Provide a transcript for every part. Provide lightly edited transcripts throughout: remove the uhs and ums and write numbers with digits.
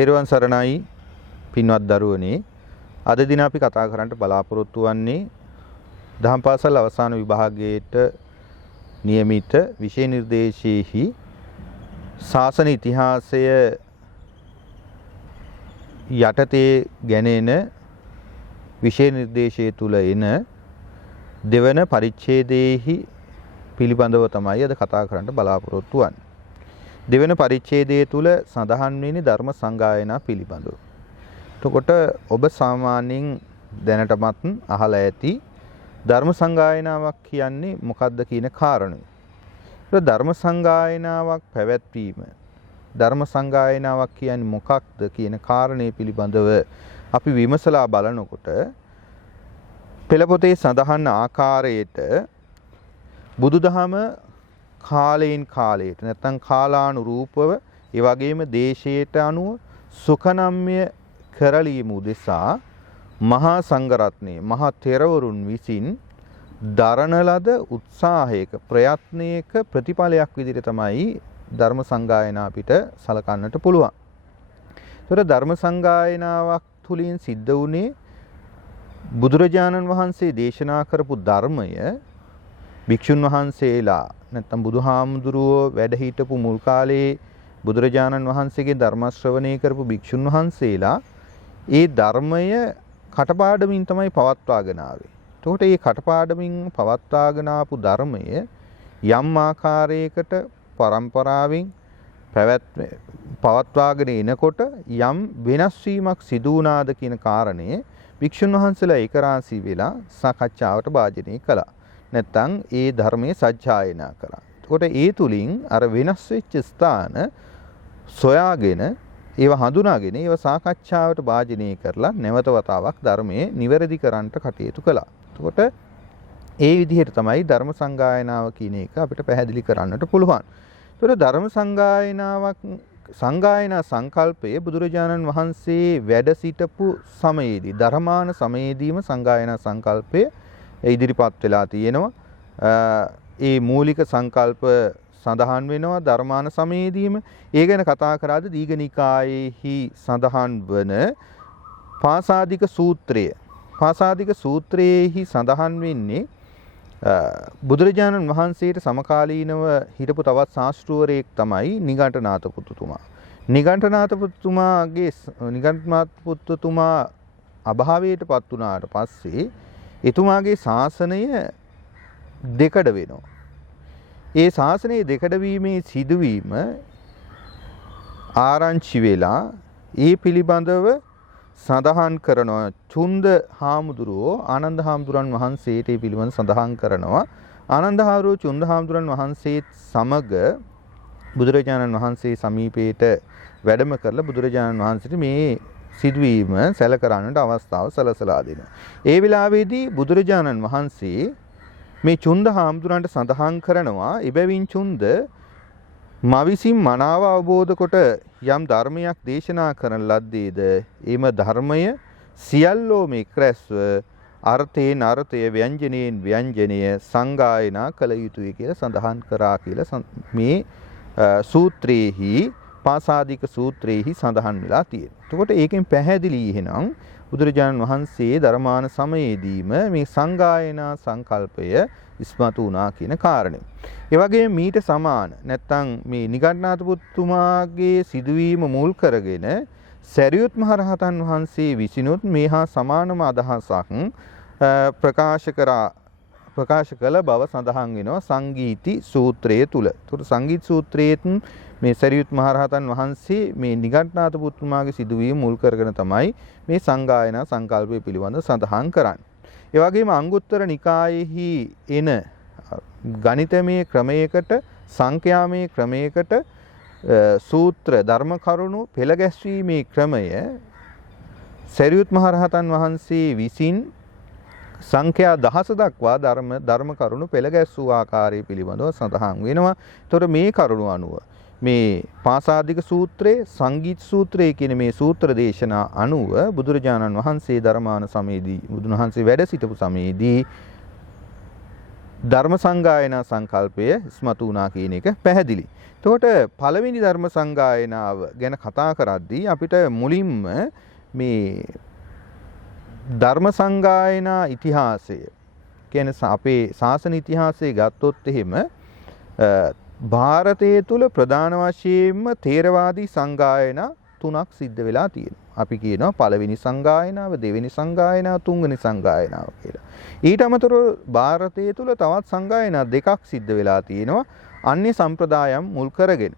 තෙරුවන් සරණයි පින්වත් දරුවනේ. අද දින අපි කතා කරන්න බලාපොරොත්තු වන්නේ දහම් පාසල් අවසාන විභාගයේට නියමිත විෂය නිර්දේශයේහි ශාසන ඉතිහාසය යටතේ ගැනෙන විෂය නිර්දේශය තුල එන දෙවන පරිච්ඡේදයේහි පිළිබඳව තමයි අද කතා කරන්න බලාපොරොත්තු වන්නේ. දෙවන පරිච්ඡේදයේ තුල සඳහන් වෙන්නේ ධර්ම සංගායනා පිළිබඳව. එතකොට ඔබ සාමාන්‍යයෙන් දැනටමත් අහලා ඇති ධර්ම සංගායනාවක් කියන්නේ මොකක්ද කියන කාරණය. ඒක ධර්ම සංගායනාවක් පැවැත්වීම ධර්ම සංගායනාවක් කියන්නේ මොකක්ද කියන කාරණේ පිළිබඳව අපි විමසලා බලනකොට පෙළපොතේ සඳහන් ආකාරයට බුදුදහම කාලයෙන් කාලයට නැත්නම් කාලානුරූපව ඒ වගේම දේශයට අනුව සුඛනම්ය කරලීම උදෙසා මහා සංඝරත්නයේ මහා තෙරවරුන් විසින් දරන ලද උත්සාහයක ප්‍රයත්නයක ප්‍රතිඵලයක් විදිහට තමයි ධර්ම සංගායනා අපිට සලකන්නට පුළුවන්. ඒතර ධර්ම සංගායනාවක් තුලින් සිද්ධ වුණේ බුදුරජාණන් වහන්සේ දේශනා කරපු ධර්මය භික්ෂුන් වහන්සේලා නැත්නම් බුදුහාමුදුරුවෝ වැඩ හිටපු මුල් කාලේ බුදුරජාණන් වහන්සේගේ ධර්ම ශ්‍රවණය කරපු භික්ෂුන් වහන්සේලා ඒ ධර්මය කටපාඩමින් තමයි පවත්වාගෙන ආවේ. එතකොට මේ කටපාඩමින් පවත්වාගෙන ආපු ධර්මය යම් ආකාරයකට පරම්පරාවෙන් පවත්වාගෙන එනකොට යම් වෙනස් වීමක් සිදු වුණාද කියන කාරණය භික්ෂුන් වහන්සේලා ඒකරාශී වෙලා සාකච්ඡාවට භාජනය කළා. නැත්තම් ඒ ධර්මයේ සජ්ජායනා කළා. එතකොට ඒ තුලින් අර වෙනස් වෙච්ච ස්ථාන සොයාගෙන ඒව හඳුනාගෙන ඒව සාකච්ඡාවට භාජනය කරලා නැවත වතාවක් ධර්මයේ නිවැරදි කරන්නට කටයුතු කළා. එතකොට ඒ විදිහට තමයි ධර්ම සංගායනාව කියන එක අපිට පැහැදිලි කරන්නට පුළුවන්. එතකොට ධර්ම සංගායනාවක් සංගායනා සංකල්පය බුදුරජාණන් වහන්සේ වැඩ සිටපු සමයේදී ධර්මාන සමයේදීම සංගායනා සංකල්පය ඉදිරිපත් වෙලා තියෙනවා. ඒ මූලික සංකල්ප සඳහන් වෙනවා ධර්මාන සමයේදීම. ඒ ගැන කතා කරාද දීඝනිකායේහි සඳහන් වන පාසාදික සූත්‍රය. පාසාදික සූත්‍රයේහි සඳහන් වෙන්නේ බුදුරජාණන් වහන්සේට සමකාලීනව හිටපු තවත් ශාස්ත්‍රවරයෙක් තමයි නිගණ්ඨනාථ පුත්තුමා. නිගණ්ඨනාථ පුත්තුමා අභාවයට පත් වුණාට පස්සේ එතුමාගේ ශාසනය දෙකඩ වෙනවා. ඒ ශාසනයේ දෙකඩ වීමේ සිදුවීම ආරංචි වෙලා ඒ පිළිබඳව සඳහන් කරනවා චුන්ද හාමුදුරුවෝ ආනන්ද හාමුදුරන් වහන්සේට ඒ පිළිබඳව සඳහන් කරනවා. ආනන්ද හාමුදුරුවෝ චුන්ද හාමුදුරන් වහන්සේත් සමග බුදුරජාණන් වහන්සේ සමීපයට වැඩම කරලා බුදුරජාණන් වහන්සේට මේ සිදුවීම සැලකරන්නට අවස්ථාව සලසලා දෙනවා. ඒ වෙලාවේදී බුදුරජාණන් වහන්සේ මේ චුන්ද හාමුදුරන්ට සඳහන් කරනවා එබැවින් චුන්ද මා විසින් මනාව අවබෝධ කොට යම් ධර්මයක් දේශනා කරන ලද්දේද එම ධර්මය සියල්ලෝම එක්රැස්ව අර්ථයෙන් අර්ථය ව්‍යංජනයෙන් ව්‍යංජනය සංගායනා කළ යුතුයි කියලා සඳහන් කරා කියලා මේ සූත්‍රයේහි පාසාදික සූත්‍රයේහි සඳහන් වෙලා තියෙනවා. එතකොට ඒකෙන් පැහැදිලි එහෙනම් බුදුරජාණන් වහන්සේ ධර්මාන සමයේදීම මේ සංගායනා සංකල්පය ඉස්මතු වුණා කියන කාරණය. ඒ වගේම මීට සමාන නැත්තම් මේ නිගණ්ඨනාථ පුත්තුමාගේ සිදුවීම මුල් කරගෙන සරියුත් මහ රහතන් වහන්සේ විසිනුත් මේ හා සමානම අදහසක් ප්‍රකාශ කළ බව සඳහන් වෙනවා සංගීති සූත්‍රයේ තුල. ඒතකොට සංගීත සූත්‍රයේත් මේ සරියුත් මහ රහතන් වහන්සේ මේ නිගණ්ඨනාථ පුත්තුමාගේ සිදුවීම මුල් කරගෙන තමයි මේ සංගායනා සංකල්පය පිළිබඳව සඳහන් කරන්නේ. ඒ වගේම අංගුත්තර නිකායේහි එන ගණිතමය ක්‍රමයකට සංඛ්‍යාමය ක්‍රමයකට සූත්‍ර ධර්ම කරුණු පෙළ ගැස්වීමේ ක්‍රමය සරියුත් මහ රහතන් වහන්සේ විසින් සංඛ්‍යා දහස දක්වා ධර්ම කරුණු පෙළ ගැස්වූ ආකාරය පිළිබඳව සඳහන් වෙනවා. ඒතකොට මේ කරුණු අනුව මේ පාසාදික සූත්‍රයේ සංගීත සූත්‍රයේ කියන මේ සූත්‍ර දේශනා අනුව බුදුරජාණන් වහන්සේ ධර්මාන සමයේදී බුදුන් වහන්සේ වැඩ සිටපු සමයේදී ධර්ම සංගායනා සංකල්පය ඉස්මතු වුණා කියන එක පැහැදිලි. එතකොට පළවෙනි ධර්ම සංගායනාව ගැන කතා කරද්දී අපිට මුලින්ම මේ ධර්ම සංගායනා ඉතිහාසය කියන්නේ අපේ ශාසන ඉතිහාසය ගත්තොත් එහෙම ಭಾರತයේ තුල ප්‍රධාන වශයෙන්ම තේරවාදී සංගායනා 3ක් සිද්ධ වෙලා තියෙනවා. අපි කියනවා පළවෙනි සංගායනාව, දෙවෙනි සංගායනාව, තුන්වෙනි සංගායනාව කියලා. ඊට අමතරව ಭಾರತයේ තුල තවත් සංගායනා දෙකක් සිද්ධ වෙලා තියෙනවා. අන්‍ය සම්ප්‍රදායම් මුල් කරගෙන.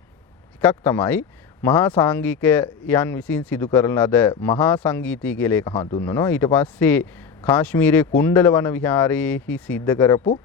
එකක් තමයි මහා සංගීතයන් විසින් සිදු කරන ලද මහා සංගීතය කියලා එක හඳුන්වනවා. ඊට පස්සේ කාශ්මීරයේ කුණ්ඩල වන විහාරයේහි සිද්ධ කරපු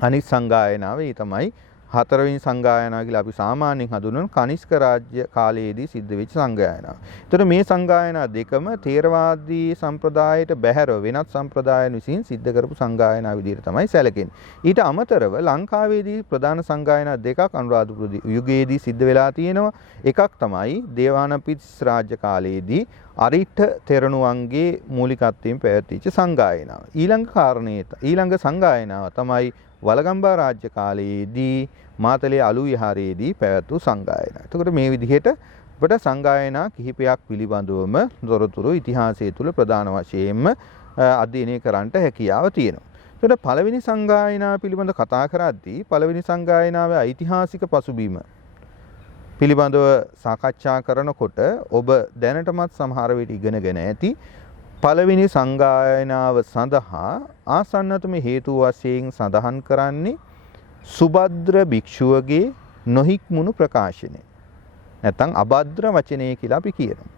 අනිත් සංගායනාව ඒ තමයි හතරවෙනි සංගායනාව කියලා අපි සාමාන්‍යයෙන් හඳුන්වන කනිෂ්ක රාජ්‍ය කාලයේදී සිද්ධ වෙච්ච සංගායනාව. ඒතර මේ සංගායනා දෙකම තේරවාදී සම්ප්‍රදායට බැහැරව වෙනත් සම්ප්‍රදායන් විසින් සිද්ධ කරපු සංගායනා විදිහට තමයි සැලකෙන්නේ. ඊට අමතරව ලංකාවේදී ප්‍රධාන සංගායනා දෙකක් අනුරාධපුර යුගයේදී සිද්ධ වෙලා තියෙනවා. එකක් තමයි දේවානම්පියතිස්ස රාජ්‍ය කාලයේදී අරිට්ඨ තෙරණුවන්ගේ මූලිකත්වයෙන් පැවතිච්ච සංගායනාව. ඊළඟ සංගායනාව තමයි වලගම්බා රාජ්‍ය කාලයේදී මාතලේ අලු විහාරයේදී පැවැත් වූ සංගායනා. එතකොට මේ විදිහට අපිට සංගායනා කිහිපයක් පිළිබඳවම දොරතුරු ඉතිහාසය තුළ ප්‍රධාන වශයෙන්ම අධ්‍යයනය කරන්නට හැකියාව තියෙනවා. එතකොට පළවෙනි සංගායනා පිළිබඳ කතා කරද්දී පළවෙනි සංගායනාවේ ඓතිහාසික පසුබිම පිළිබඳව සාකච්ඡා කරනකොට ඔබ දැනටමත් සමහර විට ඉගෙනගෙන ඇති පළවෙනි සංගායනාව සඳහා ආසන්නතම හේතු වශයෙන් සඳහන් කරන්නේ සුභද්‍ර භික්ෂුවගේ නොහික්මුණු ප්‍රකාශනය. නැත්නම් අභද්‍ර වචනය කියලා අපි කියනවා.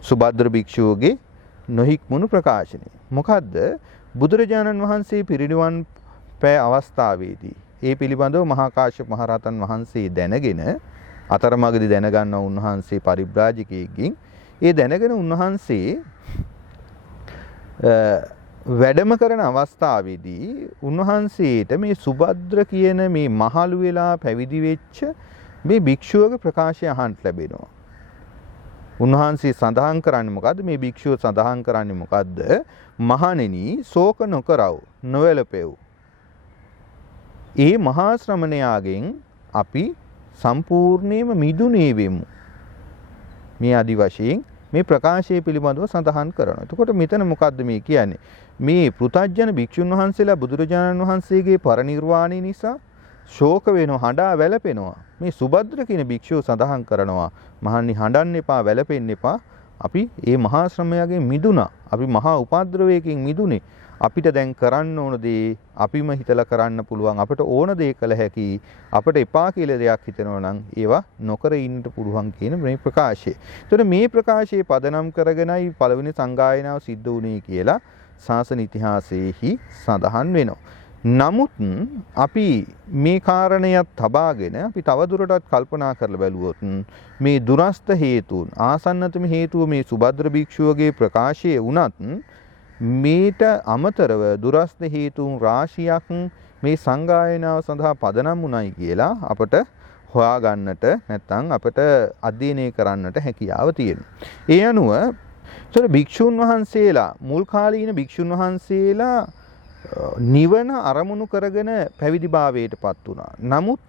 සුභද්‍ර භික්ෂුවගේ නොහික්මුණු ප්‍රකාශනය. මොකද්ද? බුදුරජාණන් වහන්සේ පිරිනිවන් පෑ අවස්ථාවේදී ඒ පිළිබඳව මහා කාශ්‍යප මහ රහතන් වහන්සේ දැනගෙන අතරමඟදී දැනගන්නා උන්වහන්සේ පරිබ්‍රාජකයෙක්ගෙන් ඒ දැනගෙන උන්වහන්සේ වැඩම කරන අවස්ථාවේදී උන්වහන්සේට මේ සුභද්‍ර කියන මේ මහලු වෙලා පැවිදි වෙච්ච මේ භික්ෂුවගේ ප්‍රකාශය අහන්න ලැබෙනවා. උන්වහන්සේ සඳහන් කරන්නේ මොකද්ද? මේ භික්ෂුව සඳහන් කරන්නේ මොකද්ද? මහණෙනි ශෝක නොකරව නොවැළපෙව්. ඒ මහා ශ්‍රමණයාගෙන් අපි සම්පූර්ණයෙන්ම මිදුනේ වෙමු. මේ আদি වශයෙන් මේ ප්‍රකාශය පිළිබඳව සඳහන් කරනවා. එතකොට මෙතන මොකද්ද මේ කියන්නේ? මේ පෘථග්ජන භික්ෂුන් වහන්සේලා බුදුරජාණන් වහන්සේගේ පරිනිර්වාණය නිසා ශෝක වෙනවා, හඬා වැළපෙනවා. මේ සුභද්‍ර කියන භික්ෂුව සඳහන් කරනවා මහන්නි හඬන්න එපා, වැළපෙන්න එපා. අපි මේ මහා ශ්‍රමයාගෙන් මිදුණා. අපි මහා උපද්‍රවයකින් මිදුනේ. අපිට දැන් කරන්න ඕන දේ අපිම හිතලා කරන්න පුළුවන්. අපිට ඕන දේ කළ හැකි. අපිට එපා කියලා දෙයක් හිතනවා නම් ඒවා නොකර ඉන්න පුළුවන් කියන මේ ප්‍රකාශය. ඒතර මේ ප්‍රකාශයේ පදනම් කරගෙනයි පළවෙනි සංගායනාව සිද්ධ වුණේ කියලා ශාසන ඉතිහාසයේහි සඳහන් වෙනවා. නමුත් අපි මේ කාරණයක් තබාගෙන අපි තවදුරටත් කල්පනා කරලා බැලුවොත් මේ දුරස්ත හේතුන් ආසන්නතම හේතුව මේ සුභද්‍ර භික්ෂුවගේ ප්‍රකාශයේ වුණත් මේට අමතරව දුරස්ත හේතුන් රාශියක් මේ සංගායනාව සඳහා පදනම් වුණයි කියලා අපට හොයාගන්නට නැත්නම් අපට අධ්‍යයනය කරන්නට හැකියාව තියෙනවා. ඒ අනුව භික්ෂුන් වහන්සේලා මුල් කාලීන භික්ෂුන් වහන්සේලා නිවන අරමුණු කරගෙන පැවිදිභාවයටපත් වුණා. නමුත්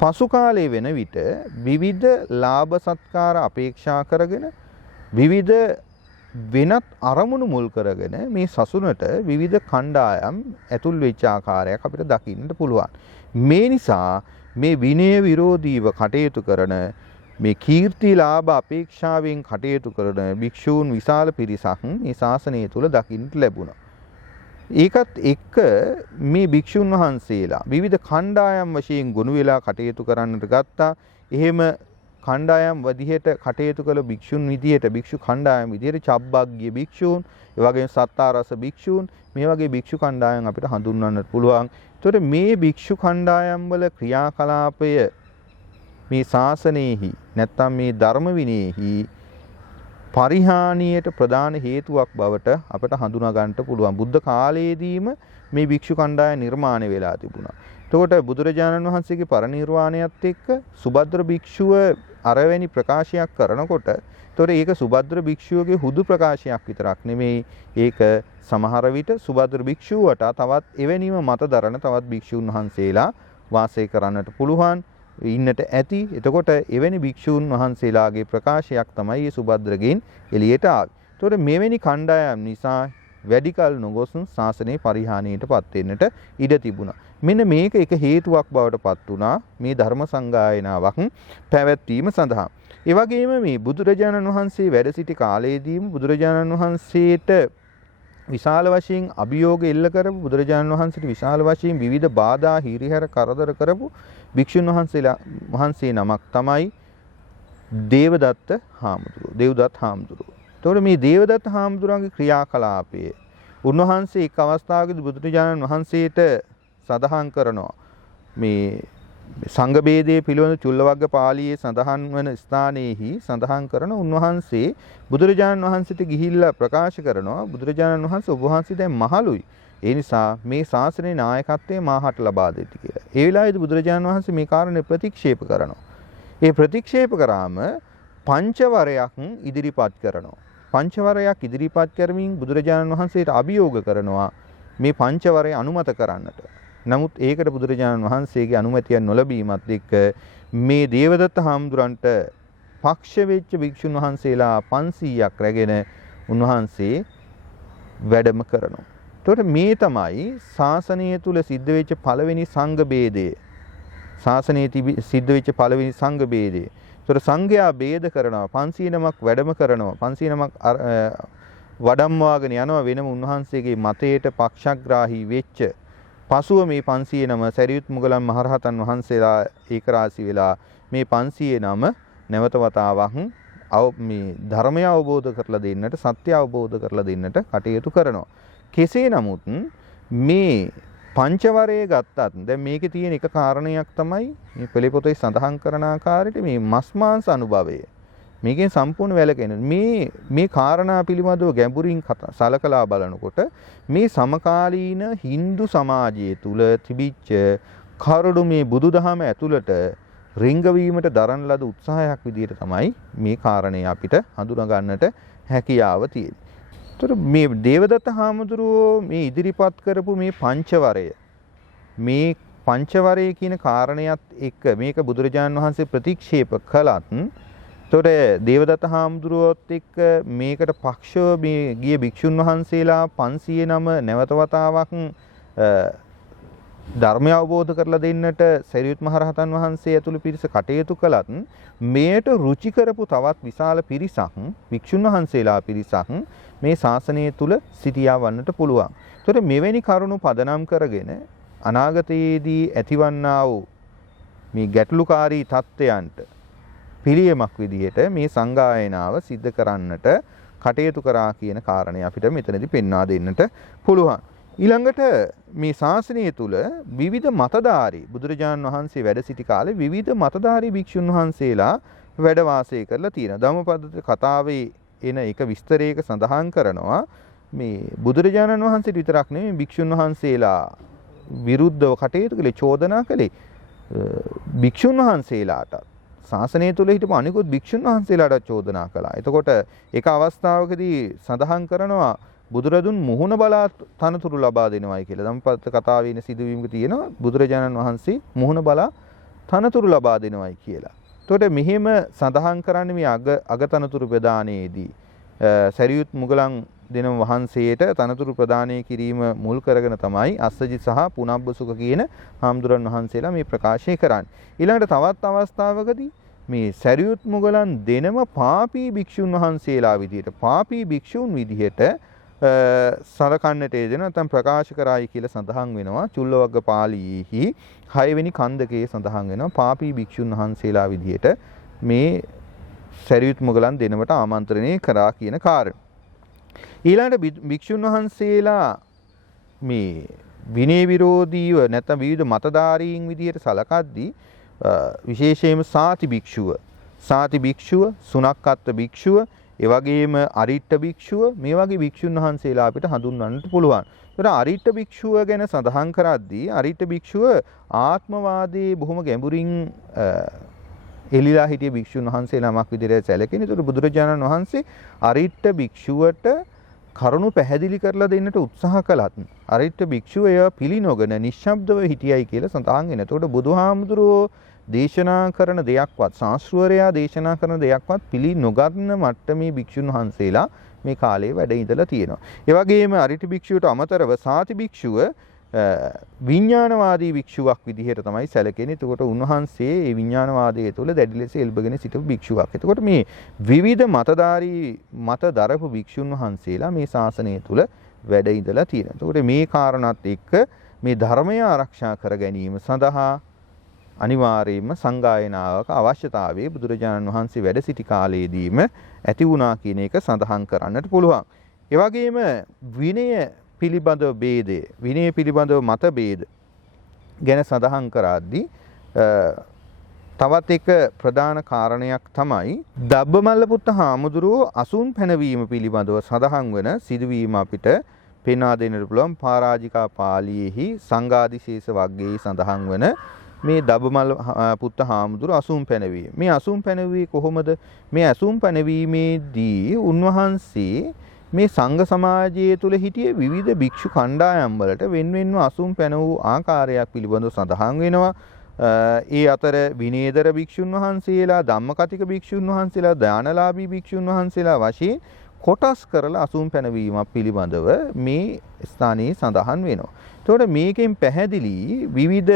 පසු කාලයේ වෙන විට විවිධ ලාභ සත්කාර අපේක්ෂා කරගෙන විවිධ වෙනත් අරමුණු මුල් කරගෙන මේ සසුනට විවිධ කණ්ඩායම් ඇතුල් වෙච්ච ආකාරයක් අපිට දකින්නට පුළුවන්. මේ නිසා මේ විනය විරෝධීව කටයුතු කරන මේ කීර්ති ලාභ අපේක්ෂාවෙන් කටයුතු කරන භික්ෂූන් විශාල පිරිසක් මේ ශාසනය තුල දකින්නට ලැබුණා. ඒකත් එක්ක මේ භික්ෂුන් වහන්සේලා විවිධ කණ්ඩායම් වශයෙන් ගොනු වෙලා කටයුතු කරන්නට ගත්තා. එහෙම කණ්ඩායම් විදිහට කටයුතු කළ භික්ෂුන් විදිහට භික්ෂු කණ්ඩායම් විදිහට චබ්බග්ගිය භික්ෂූන්, ඒ වගේම සත්තාරස භික්ෂූන්, මේ වගේ භික්ෂු කණ්ඩායම් අපිට හඳුන්වන්නත් පුළුවන්. ඒතකොට මේ භික්ෂු කණ්ඩායම් වල ක්‍රියාකලාපය මේ ශාසනයෙහි නැත්නම් මේ ධර්ම විනයෙහි පරිහානියට ප්‍රධාන හේතුවක් බවට අපට හඳුනා ගන්නට පුළුවන්. බුද්ධ කාලයේදීම මේ භික්ෂු කණ්ඩායම් නිර්මාණය වෙලා තිබුණා. එතකොට බුදුරජාණන් වහන්සේගේ පරිනිර්වාණයත් එක්ක සුභද්‍ර භික්ෂුව අරවැනි ප්‍රකාශයක් කරනකොට එතකොට ඒක සුභද්‍ර භික්ෂුවගේ හුදු ප්‍රකාශයක් විතරක් නෙමෙයි. ඒක සමහර විට සුභද්‍ර භික්ෂුවට තවත් එවැනිම මත දරන තවත් භික්ෂුන් වහන්සේලා වාසය කරන්නට පුළුවන් ඉන්නට ඇති. එතකොට එවැනි භික්ෂුන් වහන්සේලාගේ ප්‍රකාශයක් තමයි මේ සුභද්‍රගෙන් එළියට ආවේ. එතකොට මෙවැනි කණ්ඩායම් නිසා වැඩි කල නොගොස් ශාසනයේ පරිහානියටපත් වෙන්නට ඉඩ තිබුණා. මෙන්න මේක එක හේතුවක් බවට පත් වුණා මේ ධර්ම සංගායනාවක් පැවැත්වීම සඳහා. ඒ වගේම මේ බුදුරජාණන් වහන්සේ වැඩ සිටි කාලයේදීම බුදුරජාණන් වහන්සේට විශාල වශයෙන් අභියෝග එල්ල කරපු බුදුරජාණන් වහන්සේට විශාල වශයෙන් විවිධ බාධා හිරිහැර කරදර කරපු භික්ෂුන් වහන්සේ නමක් තමයි දේවදත්ත හාමුදුරුවෝ. දේවදත්ත හාමුදුරුවෝ. එතකොට මේ දේවදත්ත හාමුදුරුවන්ගේ ක්‍රියාකලාපයේ උන්වහන්සේ එක් අවස්ථාවකදී බුදුරජාණන් වහන්සේට සඳහන් කරනවා මේ සංඝ ભેදයේ පිළිබඳ චුල්ලවග්ග පාළියේ සඳහන් වන ස්ථානයේහි සඳහන් කරන උන්වහන්සේ බුදුරජාණන් වහන්සේට ගිහිල්ලා ප්‍රකාශ කරනවා බුදුරජාණන් වහන්සේ ඔබ වහන්සේ දැන් මහලුයි. ඒ නිසා මේ ශාසනයේ නායකත්වය මාහට ලබා දෙති කියලා. ඒ වෙලාවේදී බුදුරජාණන් වහන්සේ මේ කාරණේ ප්‍රතික්ෂේප කරනවා. ඒ ප්‍රතික්ෂේප කරාම පංචවරයක් ඉදිරිපත් කරනවා. පංචවරයක් ඉදිරිපත් කරමින් බුදුරජාණන් වහන්සේට අභියෝග කරනවා මේ පංචවරය අනුමත කරන්නට. නමුත් ඒකට බුදුරජාණන් වහන්සේගේ අනුමැතිය නොලැබීමත් එක්ක මේ දේවදත්ත හාමුදුරන්ට පක්ෂ වෙච්ච භික්ෂුන් වහන්සේලා 500ක් රැගෙන උන්වහන්සේ වැඩම කරනවා. එතකොට මේ තමයි ශාසනය තුල සිද්ධ වෙච්ච පළවෙනි සංඝ ભેදය. ශාසනයේ සිද්ධ වෙච්ච පළවෙනි සංඝ ભેදය. ඒතර සංඝයා ભેද කරනවා 500 නමක් වැඩම කරනවා 500 නමක් වඩම්වාගෙන යනවා වෙනම උන්වහන්සේගේ මතයට පක්ෂග්‍රාහී වෙච්ච පසුව මේ 500 නම සරියුත් මුගලන් මහරහතන් වහන්සේලා ඒකරාශි වෙලා මේ 500 නම නැවත වතාවක් මේ ධර්මය අවබෝධ කරලා දෙන්නට සත්‍ය අවබෝධ කරලා දෙන්නට කටයුතු කරනවා. කෙසේ නමුත් මේ පංචවරයේ ගත්තත් දැන් මේකේ තියෙන එක කාරණයක් තමයි මේ පෙළපොතේ සඳහන් කරන ආකාරයට මේ මස් මාංශ අනුභවය. මේකෙන් සම්පූර්ණ වැළකෙන මේ කාරණා පිළිබඳව ගැඹුරින් සලකලා බලනකොට මේ සමකාලීන Hindu සමාජය තුල තිබිච්ච කරුණු මේ බුදුදහම ඇතුළට රිංගවීමට දරන ලද උත්සාහයක් විදිහට තමයි මේ කාරණේ අපිට හඳුනා ගන්නට හැකියාව තියෙන්නේ. ඒතර මේ දේවදත්ත හාමුදුරුවෝ මේ ඉදිරිපත් කරපු මේ පංචවරය කියන කාරණයත් එක්ක මේක බුදුරජාණන් වහන්සේ ප්‍රතික්ෂේප කළත් එතකොට දේවදත්ත හාමුදුරුවෝත් එක්ක මේකට පක්ෂව මේ ගිය භික්ෂුන් වහන්සේලා 500 නම නැවත වතාවක් ධර්මය අවබෝධ කරලා දෙන්නට සරියුත් මහරහතන් වහන්සේ ඇතුළු පිරිස කටයුතු කළත් මේට රුචි කරපු තවත් විශාල පිරිසක් භික්ෂුන් වහන්සේලා පිරිසක් මේ ශාසනය තුල සිටියා වන්නට පුළුවන්. ඒතර මෙවැනි කරුණු පදනම් කරගෙන අනාගතයේදී ඇතිවන්නා වූ මේ ගැටලුකාරී තත්ත්වයන්ට පිළියමක් විදිහට මේ සංගායනාව සිද්ධ කරන්නට කටයුතු කරා කියන කාරණය අපිට මෙතනදී පෙන්වා දෙන්නට පුළුවන්. ඊළඟට මේ ශාසනය තුල විවිධ මතධාරී බුදුරජාණන් වහන්සේ වැඩ සිටි කාලේ විවිධ මතධාරී භික්ෂුන් වහන්සේලා වැඩ වාසය කරලා තියෙනවා. ධම්මපද කතාවේ එන එක විස්තරයක සඳහන් කරනවා මේ බුදුරජාණන් වහන්සේට විතරක් නෙමෙයි භික්ෂුන් වහන්සේලා විරුද්ධව කටයුතු කළේ චෝදනා කළේ භික්ෂුන් වහන්සේලාට ශාසනය තුල හිටපු අනිකුත් භික්ෂුන් වහන්සේලාට චෝදනා කළා. එතකොට ඒක අවස්ථාවකදී සඳහන් කරනවා බුදුරදුන් මුහුණ බලා තනතුරු ලබා දෙනවායි කියලා. ධම්මපද කතාවේ ඉන සිදුවීමක තියෙනවා බුදුරජාණන් වහන්සේ මුහුණ බලා තනතුරු ලබා දෙනවායි කියලා. එතකොට මෙහෙම සඳහන් කරන්නේ මේ අගතනතුරු ප්‍රදානයේදී සරියුත් මුගලන් දෙනම වහන්සේට තනතුරු ප්‍රදානය කිරීම මුල් කරගෙන තමයි අස්සජි සහ පුනබ්බසුක කියන හාමුදුරන් වහන්සේලා මේ ප්‍රකාශය කරන්නේ. ඊළඟට තවත් අවස්ථාවකදී මේ සරියුත් මුගලන් දෙනම පාපී භික්ෂුන් වහන්සේලා විදිහට පාපී භික්ෂුන් විදිහට සලකන්නට යෙදෙන නැත්නම් ප්‍රකාශ කරායි කියලා සඳහන් වෙනවා. චුල්ලවග්ග පාළියේහි 6 වෙනි කන්දකයේ සඳහන් වෙනවා පාපී භික්ෂුන් වහන්සේලා විදිහට මේ සරියුත් මුගලන් දෙනමට ආමන්ත්‍රණය කරා කියන කාරණය. ඊළඟට භික්ෂුන් වහන්සේලා මේ විනය විරෝධීව නැත්නම් විවිධ මතධාරීන් විදිහට සලකද්දී විශේෂයෙන්ම සාති භික්ෂුව, සුනක්කත් භික්ෂුව, ඒ වගේම අරිට්ඨ භික්ෂුව මේ වගේ භික්ෂුන් වහන්සේලා අපිට හඳුන්වන්නට පුළුවන්. ඒතර අරිට්ඨ භික්ෂුව ගැන සඳහන් කරද්දී අරිට්ඨ භික්ෂුව ආත්මවාදයේ බොහොම ගැඹුරින් එලිලා හිටිය භික්ෂුන් වහන්සේ නමක් විදිහට සැලකෙන. ඒතර බුදුරජාණන් වහන්සේ අරිට්ඨ භික්ෂුවට කරුණු පැහැදිලි කරලා දෙන්නට උත්සාහ කළත් අරිට්ඨ භික්ෂුව එය පිළිනොගෙන නිශ්ශබ්දව හිටියයි කියලා සඳහන් වෙනවා. එතකොට බුදුහාමුදුරුවෝ දේශනා කරන දෙයක්වත් ශාස්ත්‍රවරයා දේශනා කරන දෙයක්වත් පිළි නොගන්න මට්ටමේ භික්ෂුන් වහන්සේලා මේ කාලේ වැඩ ඉඳලා තියෙනවා. ඒ වගේම අරිට්ඨ භික්ෂුවට අමතරව සාති භික්ෂුව විඥානවාදී භික්ෂුවක් විදිහට තමයි සැලකෙන්නේ. එතකොට උන්වහන්සේ මේ විඥානවාදයේ තුල දැඩි ලෙස එල්බගෙන සිටපු භික්ෂුවක්. එතකොට මේ විවිධ මතධාරී මත දරපු භික්ෂුන් වහන්සේලා මේ ශාසනය තුල වැඩ ඉඳලා තියෙනවා. එතකොට මේ කාරණාත් එක්ක මේ ධර්මය ආරක්ෂා කර ගැනීම සඳහා අනිවාර්යයෙන්ම සංගායනාවක අවශ්‍යතාවයේ බුදුරජාණන් වහන්සේ වැඩ සිටි කාලයේදීම ඇති වුණා කියන එක සඳහන් කරන්නට පුළුවන්. ඒ වගේම විනය පිළිබඳව ભેදය, විනය පිළිබඳව මත ભેද ගැන සඳහන් කරද්දී තවත් එක ප්‍රධාන කාරණයක් තමයි ධබ්බමල්ල හාමුදුරුවෝ අසුන් පැනවීම පිළිබඳව සඳහන් වන සිදුවීම අපිට පෙන්වා දෙන්නට පුළුවන්. පරාජිකා පාළියේහි සංඝාදිශේෂ වග්ගයේ සඳහන් වන මේ ධබ්බමල්ල පුත්ත හාමුදුරුවෝ අසුන් පැනවීම. මේ අසුන් පැනවී කොහොමද? මේ අසුන් පැනවීමේදී උන්වහන්සේ මේ සංඝ සමාජයේ තුල හිටිය විවිධ භික්ෂු කණ්ඩායම් වලට වෙන්වෙන්ව අසුන් පැන වූ ආකාරයක් පිළිබඳව සඳහන් වෙනවා. ඒ අතර විනේදර භික්ෂුන් වහන්සේලා, ධම්මකතික භික්ෂුන් වහන්සේලා, දානලාභී භික්ෂුන් වහන්සේලා වශයෙන් කොටස් කරලා අසුන් පැනවීමක් පිළිබඳව මේ ස්ථානයේ සඳහන් වෙනවා. එතකොට මේකෙන් පැහැදිලි විවිධ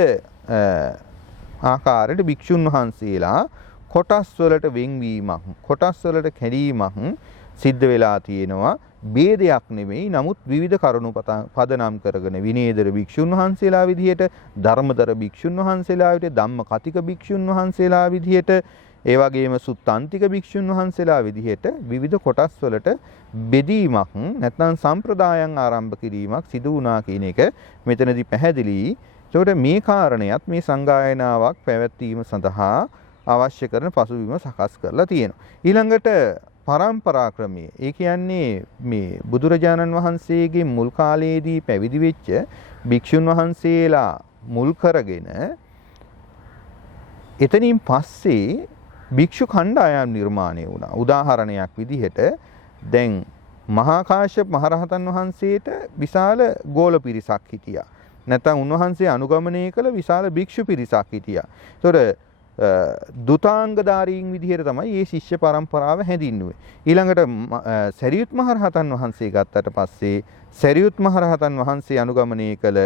ආකාරයට භික්ෂුන් වහන්සේලා කොටස් වලට වෙන්වීමක්, කොටස් වලට කැඩීමක් සිද්ධ වෙලා තියෙනවා. ભેදයක් නෙමෙයි, නමුත් විවිධ කරුණු පදනම් කරගෙන විනේදර භික්ෂුන් වහන්සේලා විදිහට, ධර්මදර භික්ෂුන් වහන්සේලා විදිහට, ධම්මකතික භික්ෂුන් වහන්සේලා විදිහට, ඒ වගේම සුත්තාන්තික භික්ෂුන් වහන්සේලා විදිහට විවිධ කොටස් වලට බෙදීමක් නැත්නම් සම්ප්‍රදායන් ආරම්භ කිරීමක් සිදු වුණා කියන එක මෙතනදී පැහැදිලි. ඒකට මේ කාරණයත් මේ සංගායනාවක් පැවැත්වීම සඳහා අවශ්‍ය කරන පසුබිම සකස් කරලා තියෙනවා. ඊළඟට පරම්පරා ක්‍රමයේ, ඒ කියන්නේ මේ බුදුරජාණන් වහන්සේගේ මුල් කාලයේදී පැවිදි වෙච්ච භික්ෂුන් වහන්සේලා මුල් කරගෙන එතනින් පස්සේ භික්ෂු කණ්ඩායම් නිර්මාණය වුණා. උදාහරණයක් විදිහට දැන් මහා කාශ්‍යප මහරහතන් වහන්සේට විශාල ගෝල පිරිසක් හිටියා. නැත්නම් උන්වහන්සේ අනුගමනය කළ විශාල භික්ෂු පිරිසක් හිටියා. ඒතොර දුතාංගධාරීන් විදිහට තමයි මේ ශිෂ්‍ය පරම්පරාව හැදින්නුවේ. ඊළඟට සරියුත් මහරහතන් වහන්සේ ගත්තට පස්සේ සරියුත් මහරහතන් වහන්සේ අනුගමනය කළ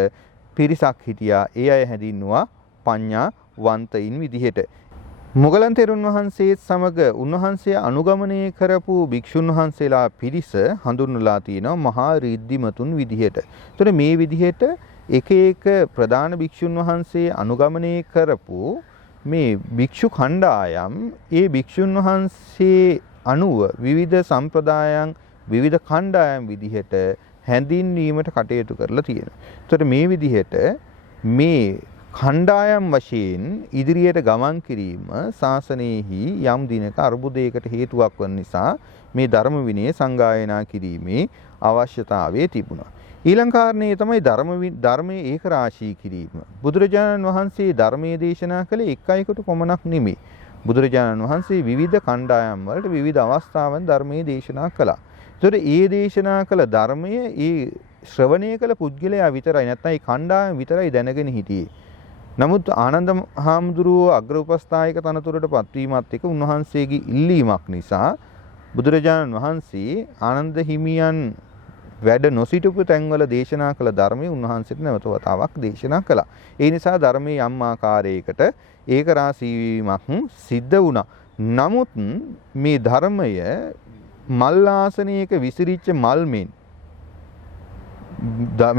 පිරිසක් හිටියා. ඒ අය හැදින්නුවා පඤ්ඤා වන්තයින් විදිහට. මොගලන් තෙරුන් වහන්සේත් සමග උන්වහන්සේ අනුගමනය කරපු භික්ෂුන් වහන්සේලා පිරිස හඳුන්වලා තියෙනවා මහා රිද්ධිමතුන් විදිහට. ඒතර මේ විදිහට එක එක ප්‍රධාන භික්ෂුන් වහන්සේ අනුගමනය කරපු මේ භික්ෂු කණ්ඩායම් ඒ භික්ෂුන් වහන්සේ අනුව විවිධ සම්ප්‍රදායන් විවිධ කණ්ඩායම් විදිහට හැඳින්වීමට කටයුතු කරලා තියෙනවා. ඒතර මේ විදිහට මේ කණ්ඩායම් වශයෙන් ඉදිරියට ගමන් කිරීම ශාසනයෙහි යම් දිනක අර්බුදයකට හේතුවක් වන නිසා මේ ධර්ම විනය සංගායනා කිරීමේ අවශ්‍යතාවය තිබුණා. ඊළඟ කාරණේ තමයි ධර්මයේ ඒක රාශී කිරීම. බුදුරජාණන් වහන්සේ ධර්මයේ දේශනා කළේ එක් අයෙකුට පමණක් නෙමෙයි. බුදුරජාණන් වහන්සේ විවිධ කණ්ඩායම් වලට විවිධ අවස්ථාවන් ධර්මයේ දේශනා කළා. ඒතකොට ඒ දේශනා කළ ධර්මය ඒ ශ්‍රවණය කළ පුද්ගලයා විතරයි, නැත්නම් ඒ කණ්ඩායම විතරයි දැනගෙන හිටියේ. නමුත් ආනන්ද හාමුදුරුවෝ අග්‍ර උපස්ථායක තනතුරට පත්වීමත් එක්ක උන්වහන්සේගේ ඉල්ලීමක් නිසා බුදුරජාණන් වහන්සේ ආනන්ද හිමියන් වැඩ නොසිටපු තැන්වල දේශනා කළ ධර්මයේ උන්වහන්සේට නැවත වතාවක් දේශනා කළා. ඒ නිසා ධර්මයේ යම් ආකාරයකට ඒක රාශී වීමක් සිද්ධ වුණා. නමුත් මේ ධර්මය මල් ආසනයක විසිරිච්ච මල් මෙන්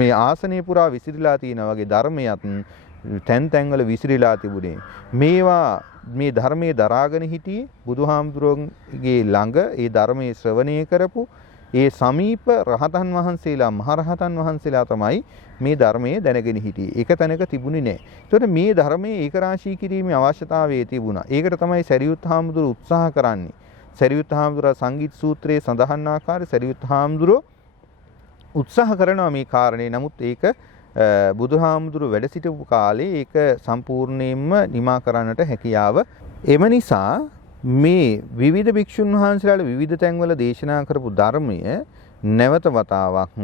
මේ ආසනය පුරා විසිරීලා තියෙනා වගේ ධර්මයක් තැන් තැන්වල විසිරීලා තිබුණේ. මේවා මේ ධර්මයේ දරාගෙන හිටියේ බුදුහාමුදුරුවන්ගේ ළඟ ඒ ධර්මයේ ශ්‍රවණය කරපු ඒ සමීප රහතන් වහන්සේලා, මහරහතන් වහන්සේලා තමයි මේ ධර්මයේ දැනගෙන හිටියේ. ඒක තැනක තිබුණේ නැහැ. ඒකට මේ ධර්මයේ ඒකරාශී කිරීමේ අවශ්‍යතාවය තිබුණා. ඒකට තමයි සරියුත් හාමුදුරුවෝ උත්සාහ කරන්නේ. සරියුත් හාමුදුරුවෝ සංගීත සූත්‍රයේ සඳහන් ආකාරය සරියුත් හාමුදුරුවෝ උත්සාහ කරනවා මේ කාරණේ. නමුත් ඒක බුදුහාමුදුරුවෝ වැඩ සිටපු කාලේ ඒක සම්පූර්ණයෙන්ම නිමා කරන්නට හැකියාව. එම නිසා මේ විවිධ භික්ෂුන් වහන්සේලාට විවිධ තැන්වල දේශනා කරපු ධර්මය නැවත වතාවක්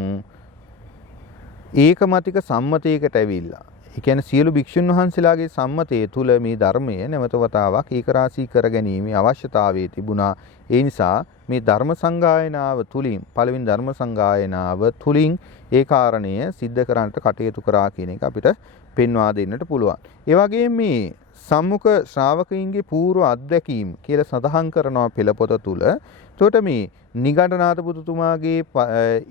ඒකමතික සම්මතයකට ඇවිල්ලා. ඒ කියන්නේ සියලු භික්ෂුන් වහන්සේලාගේ සම්මතය තුල මේ ධර්මය නැවත වතාවක් ඒකරාශී කරගැනීමේ අවශ්‍යතාවය තිබුණා. ඒ නිසා මේ ධර්ම සංගායනාව තුලින් පළවෙනි ධර්ම සංගායනාව තුලින් ඒ කාරණය सिद्ध කරන්නට කටයුතු කරා කියන එක අපිට පෙන්වා දෙන්නට පුළුවන්. ඒ වගේම මේ සම්මුඛ ශ්‍රාවකයින්ගේ పూర్ව අත්දැකීම් කියලා සඳහන් කරනවා පෙළපොත තුල. එතකොට මේ නිගණ්ඨනාථ පුතුතුමාගේ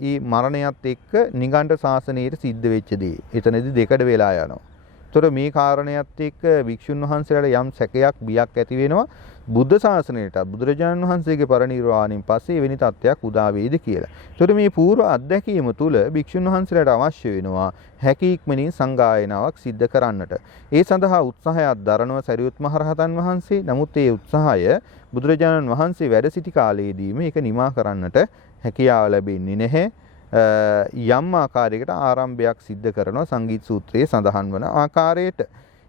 ඊ මරණයත් එක්ක නිගණ්ඨ ශාසනයට සිද්ධ වෙච්ච දේ. එතනදී දෙකඩ වෙලා යනවා. එතකොට මේ කාරණයත් එක්ක වික්ෂුන් වහන්සේලාට යම් සැකයක් බියක් ඇති වෙනවා. බුද්ධ ශාසනයට බුදුරජාණන් වහන්සේගේ පරිනිර්වාණයෙන් පස්සේ එවැනි තත්ත්වයක් උදා වේද කියලා. එතකොට මේ పూర్ව අත්දැකීම තුල භික්ෂුන් වහන්සේලාට අවශ්‍ය වෙනවා හැකි ඉක්මනින් සංගායනාවක් සිද්ධ කරන්නට. ඒ සඳහා උත්සාහයක් දරනවා සරියුත් මහරහතන් වහන්සේ. නමුත් ඒ උත්සාහය බුදුරජාණන් වහන්සේ වැඩ සිටි කාලයේදී මේක නිමා කරන්නට හැකියාව ලැබෙන්නේ නැහැ. යම් ආකාරයකට ආරම්භයක් සිද්ධ කරනවා සංගීත සූත්‍රයේ සඳහන් වන ආකාරයට.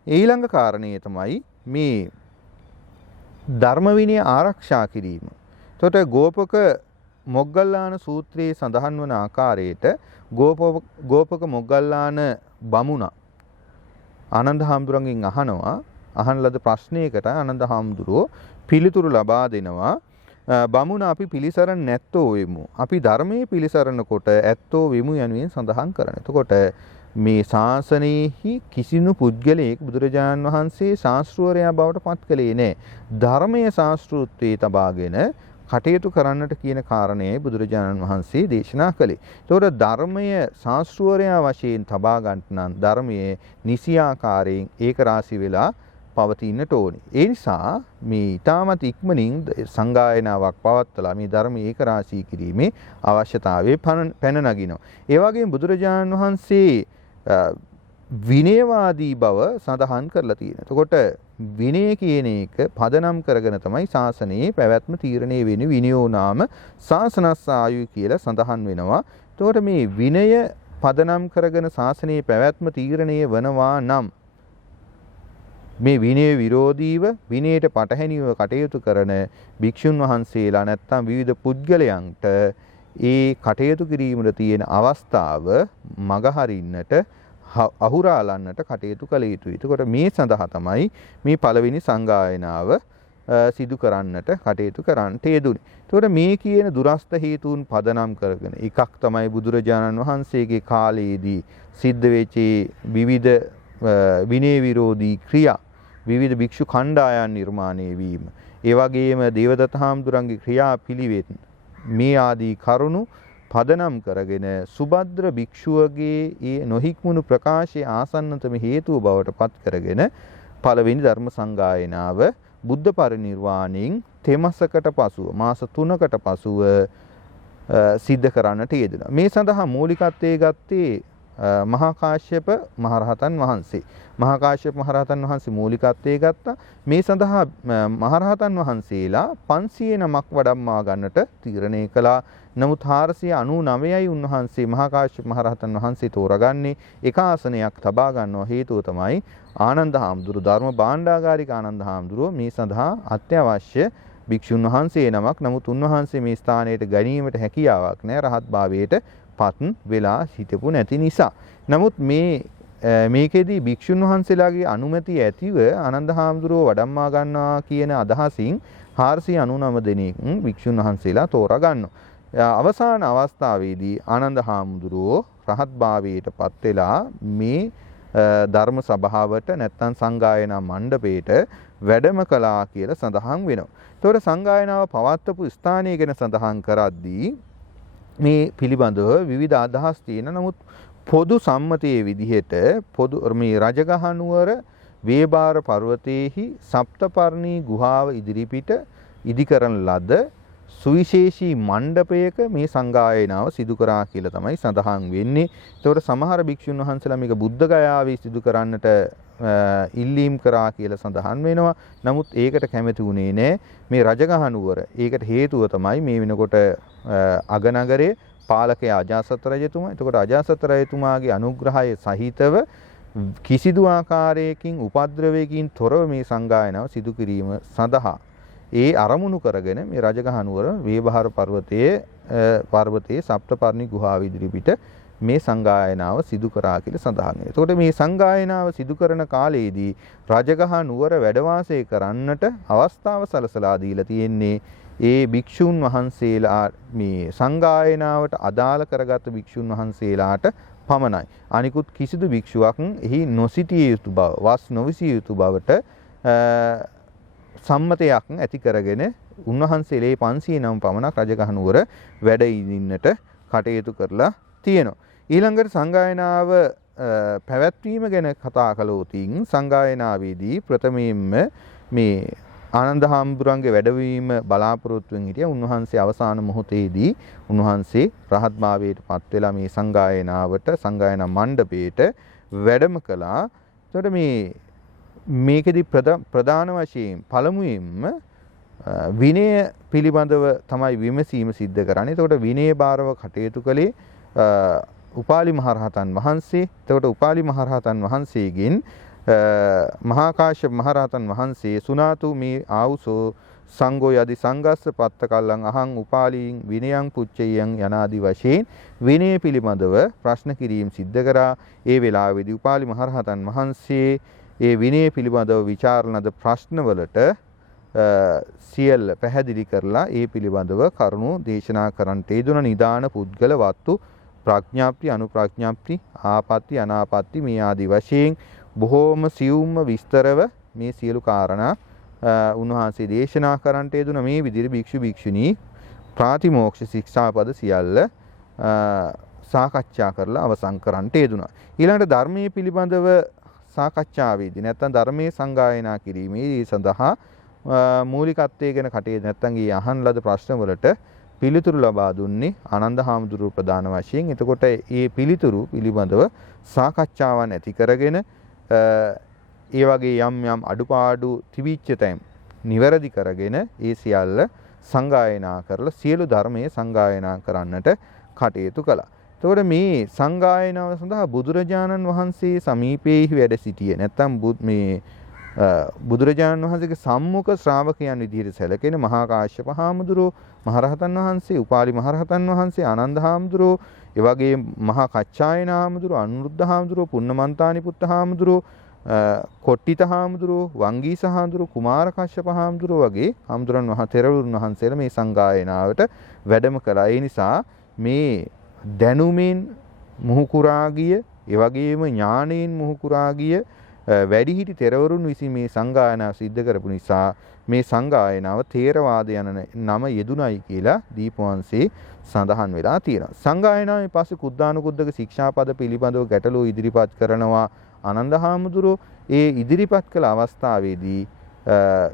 ඊළඟ කාරණය තමයි මේ ධර්ම විනය ආරක්ෂා කිරීම. එතකොට ගෝපක මොග්ගල්ලාන සූත්‍රයේ සඳහන් වන ආකාරයට ගෝපක මොග්ගල්ලාන බමුණ ආනන්ද හාමුදුරන්ගෙන් අහන ලද ප්‍රශ්නයකට ආනන්ද හාමුදුරුවෝ පිළිතුරු ලබා දෙනවා. බමුණ අපි පිළිසරණ නැත්තෝ වෙමු. අපි ධර්මයේ පිළිසරණ කොට ඇත්තෝ වෙමු යනුවෙන් සඳහන් කරනවා. එතකොට මේ ශාසනයෙහි කිසිදු පුද්ගලයෙක් බුදුරජාණන් වහන්සේ ශාස්ත්‍රවරයා බවට පත් කළේ නැහැ. ධර්මයේ ශාස්ත්‍රූත්වයේ තබාගෙන කටයුතු කරන්නට කියන කාරණයයි බුදුරජාණන් වහන්සේ දේශනා කළේ. ඒතකොට ධර්මයේ ශාස්ත්‍රවරයා වශයෙන් තබා ගන්නට නම් ධර්මයේ නිසි ආකාරයෙන් ඒක රාශි වෙලා පවතින්නට ඕනේ. ඒ නිසා මේ ඊටමත් ඉක්මනින් සංගායනාවක් පවත්වලා මේ ධර්මයේ ඒක රාශී කිරීමේ අවශ්‍යතාවය පැන නගිනවා. ඒ වගේම බුදුරජාණන් වහන්සේ විනයවාදී බව සඳහන් කරලා තියෙනවා. එතකොට විනය කියන එක පදනම් කරගෙන තමයි ශාසනයේ පැවැත්ම තීරණය වෙන්නේ. විනයෝ නාම ශාසනස්සායු කියලා සඳහන් වෙනවා. එතකොට මේ විනය පදනම් කරගෙන ශාසනයේ පැවැත්ම තීරණය වනවා නම් මේ විනය විරෝධීව විනයට පටහැනිව කටයුතු කරන භික්ෂුන් වහන්සේලා නැත්නම් විවිධ පුද්ගලයන්ට ඒ කටයුතු කිරීමට තියෙන අවස්ථාව මගහරින්නට අහුරාලන්නට කටයුතු කළ යුතුයි. එතකොට මේ සඳහා තමයි මේ පළවෙනි සංගායනාව සිදු කරන්නට කටයුතු කරන්නට යෙදුනේ. එතකොට මේ කියන දුරස්ත හේතුන් පදනම් කරගෙන එකක් තමයි බුදුරජාණන් වහන්සේගේ කාලයේදී සිද්ධ වෙච්ච විවිධ විනය විරෝධී ක්‍රියා විවිධ භික්ෂු කණ්ඩායම් නිර්මාණය වීම. ඒ වගේම දේවදත්ත හාමුදුරන්ගේ ක්‍රියාපිළිවෙත් මේ ආදී කරුණු පදනම් කරගෙන සුභද්‍ර භික්ෂුවගේ ඒ නොහික්මුණු ප්‍රකාශයේ ආසන්නතම හේතුව බවට පත් කරගෙන පළවෙනි ධර්ම සංගායනාව බුද්ධ පරිනිර්වාණයෙන් තෙමසකට පසුව මාස 3කට පසුව සිද්ධ කරන්නට යෙදුණා. මේ සඳහා මූලිකත්වයේ ගත්තේ මහා කාශ්‍යප මහරහතන් වහන්සේ. මහා කාශ්‍යප මහරහතන් වහන්සේ මූලිකත්වයේ ගත්තා. මේ සඳහා මහරහතන් වහන්සේලා 500 නමක් වඩම්මා ගන්නට තීරණය කළා. නමුත් 499යි උන්වහන්සේ මහා කාශ්‍යප මහරහතන් වහන්සේ තෝරගන්නේ. එක ආසනයක් තබා ගන්නව හේතුව තමයි ආනන්ද හාමුදුරුවෝ ධර්ම භාණ්ඩාගාරික ආනන්ද හාමුදුරුවෝ මේ සඳහා අත්‍යවශ්‍ය භික්ෂුන් වහන්සේ නමක්. නමුත් උන්වහන්සේ මේ ස්ථානයට ගැනීමට හැකියාවක් නැහැ රහත් භාවයට පත් වෙලා හිටපු නැති නිසා. නමුත් මේකෙදී භික්ෂුන් වහන්සේලාගේ අනුමැතිය ඇතිව ආනන්ද හාමුදුරුවෝ වඩම්මා ගන්නවා කියන අදහසින් 499 දෙනෙක් භික්ෂුන් වහන්සේලා තෝරා ගන්නවා. අවසාන අවස්ථාවේදී ආනන්ද හාමුදුරුවෝ රහත් භාවයට පත් වෙලා මේ ධර්ම සභාවට නැත්නම් සංගායනා මණ්ඩපයට වැඩම කළා කියලා සඳහන් වෙනවා. ඒතකොට සංගායනාව පවත්වපු ස්ථානය ගැන සඳහන් කරද්දී මේ පිළිබඳව විවිධ අදහස් තියෙන. නමුත් පොදු සම්මතයේ විදිහට මේ රජගහ නුවර වේබාර පර්වතයේහි සප්තපර්ණී ගුහාව ඉදිරිපිට ඉදි කරන ලද සුවිශේෂී මණ්ඩපයක මේ සංගායනාව සිදු කරා කියලා තමයි සඳහන් වෙන්නේ. ඒතකොට සමහර භික්ෂුන් වහන්සේලා මේක බුද්ධ ගයාවේ සිදු කරන්නට ඉල්ලීම් කරා කියලා සඳහන් වෙනවා. නමුත් ඒකට කැමති වුණේ නෑ මේ රජගහ නුවර. ඒකට හේතුව තමයි මේ වෙනකොට අගනගරයේ පාලකයා අජාසත් රජතුමා. එතකොට අජාසත් රජතුමාගේ අනුග්‍රහය සහිතව කිසිදු ආකාරයකින් උපද්‍රවයකින් තොරව මේ සංගායනාව සිදු කිරීම සඳහා ඒ අරමුණු කරගෙන මේ රජගහ නුවර වේබහර පර්වතයේ සප්තපර්ණි ගුහාව ඉදිරිපිට මේ සංගායනාව සිදු කරා කියලා සඳහන් වෙනවා. එතකොට මේ සංගායනාව සිදු කරන කාලයේදී රජගහ නුවර වැඩ වාසය කරන්නට අවස්ථාව සලසලා දීලා තියෙන්නේ ඒ භික්ෂුන් වහන්සේලා මේ සංගායනාවට අදාළ කරගත් භික්ෂුන් වහන්සේලාට පමණයි. අනිකුත් කිසිදු භික්ෂුවක් එහි නොසිටිය යුතු බව, වස් නොවිසිය යුතු බවට සම්මතයක් ඇති කරගෙන උන්වහන්සේලා 500 නම් පමණක් රජගහ නුවර වැඩ ඉඳින්නට කටයුතු කරලා තියෙනවා. ඊළඟට සංගායනාව පැවැත්වීම ගැන කතා කළොත් සංගායනාවේදී ප්‍රථමයෙන්ම මේ ආනන්ද හාමුදුරන්ගේ වැඩවීම බලාපොරොත්තුෙන් හිටිය උන්වහන්සේ අවසාන මොහොතේදී උන්වහන්සේ රහත් භාවයට පත් වෙලා මේ සංගායනාවට සංගායනා මණ්ඩපයේට වැඩම කළා. එතකොට මේකෙදි ප්‍රධාන වශයෙන් පළමුවෙන්ම විනය පිළිබඳව තමයි විමසීම සිද්ධ කරන්නේ. එතකොට විනය බාරව කටයුතු කළේ උපාලි මහරහතන් වහන්සේ. එතකොට උපාලි මහරහතන් වහන්සේගෙන් මහා කාශ්‍යප මහරහතන් වහන්සේ සුනාතු මේ ආවුසෝ සංඝෝ යදි සංගස්ස පත්ත කල්ලං අහං උපාලීන් විනයං පුච්චයන් යනාදි වශයෙන් විනය පිළිබඳව ප්‍රශ්න කිරීම සිද්ධ කරා. ඒ වෙලාවේදී උපාලි මහරහතන් වහන්සේ ඒ විනය පිළිබඳව විචාරණද ප්‍රශ්නවලට සියල්ල පැහැදිලි කරලා ඒ පිළිබඳව කරුණු දේශනා කරන්නට යෙදුන නිදාන පුද්ගල වත්තු ප්‍රඥාප්ති අනුප්‍රඥාප්ති ආපත්‍ති අනාපත්‍ති මේ ආදි වශයෙන් බොහෝම සියුම්ම විස්තරව මේ සියලු කාරණා උන්වහන්සේ දේශනා කරන්නට යෙදුන මේ විදිහට භික්ෂු භික්ෂුණී ප්‍රාතිමෝක්ෂ ශික්ෂාපද සියල්ල සාකච්ඡා කරලා අවසන් කරන්නට යෙදුනා. ඊළඟට ධර්මයේ පිළිබඳව සාකච්ඡාවේදී නැත්නම් ධර්මයේ සංගායනා කිරීමේ සඳහා මූලිකත්වයේ ගැන කටයුතු නැත්නම් ඊ අහන් ලද ප්‍රශ්න වලට පිළිතුරු ලබා දුන්නේ ආනන්ද හාමුදුරුවෝ ප්‍රධාන වශයෙන්. එතකොට මේ පිළිතුරු පිළිබඳව සාකච්ඡාවන් ඇති කරගෙන ඒ වගේ යම් අඩුපාඩු තිබිච්ච තැන් නිවැරදි කරගෙන ඒ සියල්ල සංගායනා කරලා සියලු ධර්මයේ සංගායනා කරන්නට කටයුතු කළා. එතකොට මේ සංගායනාව සඳහා බුදුරජාණන් වහන්සේ සමීපයේ වැඩ සිටියේ නැත්නම් මේ බුදුරජාණන් වහන්සේගේ සම්මුඛ ශ්‍රාවකයන් විදිහට සැලකෙන මහා කාශ්‍යප හාමුදුරුවෝ, මහරහතන් වහන්සේ, උපාලි මහරහතන් වහන්සේ, ආනන්ද හාමුදුරුවෝ, ඒ වගේ මහා කච්චායන හාමුදුරුවෝ, අනුරුද්ධ හාමුදුරුවෝ, පුන්නමන්තානි පුත්ත හාමුදුරුවෝ, කොට්ටිත හාමුදුරුවෝ, වංගීස හාමුදුරුවෝ, කුමාර කශ්‍යප හාමුදුරුවෝ වගේ හාමුදුරන් තෙරවරුන් වහන්සේලා මේ සංගායනාවට වැඩම කළා. ඒ නිසා මේ දැනුමින් මුහුකුරා ගිය, ඒ වගේම ඥාණයෙන් මුහුකුරා ගිය වැඩිහිටි තෙරවරුන් විසින් මේ සංගායනාව සිද්ධ කරපු නිසා මේ සංගායනාව ථේරවාද යන නම යෙදුණයි කියලා දීපවංශේ සඳහන් වෙලා තියෙනවා. සංගායනාවේ පස්සේ කුද්දානුකුද්දක ශික්ෂාපද පිළිබඳව ගැටලුව ඉදිරිපත් කරනවා ආනන්ද හාමුදුරුවෝ. ඒ ඉදිරිපත් කළ අවස්ථාවේදී